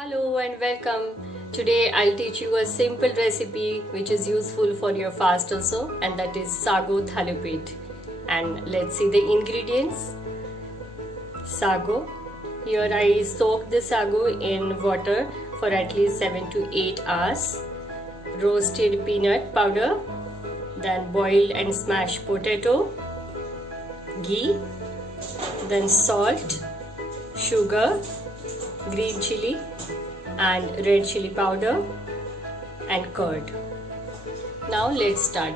Hello and welcome. Today I'll teach you a simple recipe which is useful for your fast also, and that is Sago Thalipeeth. And let's see the ingredients. Sago. Here I soak the sago in water for at least 7 to 8 hours. Roasted peanut powder, then boiled and smashed potato, ghee, then salt, sugar, green chili and red chili powder and curd. Now let's start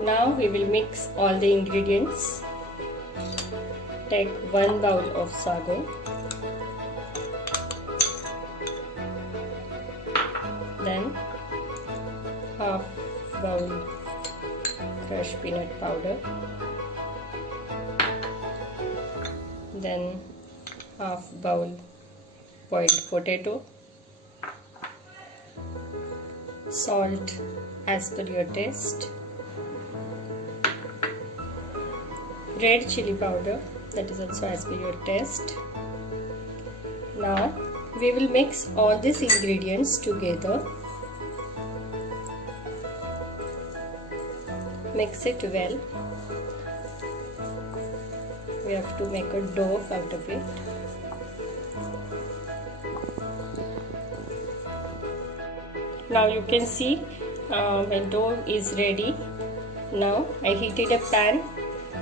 Now we will mix all the ingredients. Take 1 bowl of sago, then half bowl crushed peanut powder, then half bowl boiled potato, salt as per your taste, red chili powder, that is also as per your taste. Now we will mix all these ingredients together. Mix it well. We have to make a dough out of it. Now you can see my dough is ready. Now I heated a pan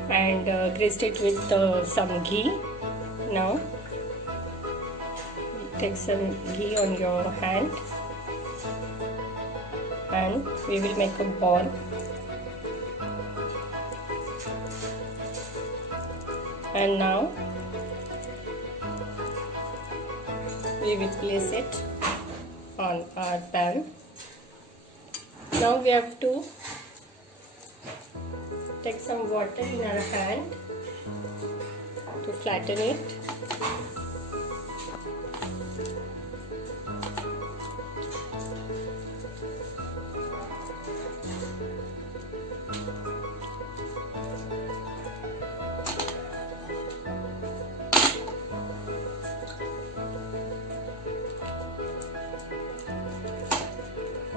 and greased it with some ghee. Now take some ghee on your hand and we will make a ball. And now we will place it on our pan. Now we have to take some water in our hand to flatten it.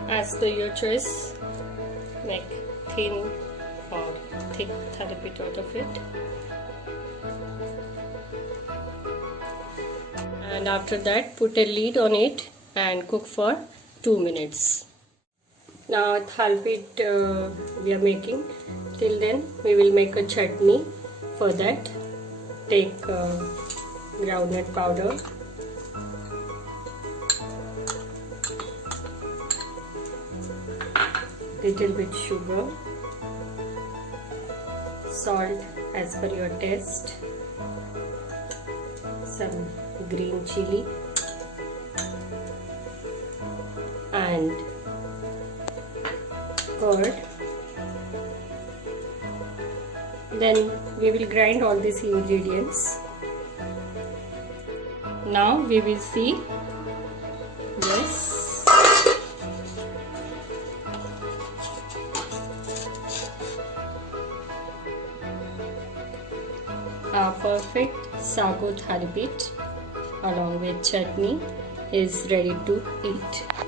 As per your choice, make thin or thick Thalipeeth out of it. And after that, put a lid on it and cook for 2 minutes. Now Thalipeeth we are making. Till then we will make a chutney. For that, take groundnut powder, little bit sugar, salt as per your taste, some green chili and curd. Then we will grind all these ingredients. Now we will see this. Our perfect Sago Thalipeeth along with chutney is ready to eat.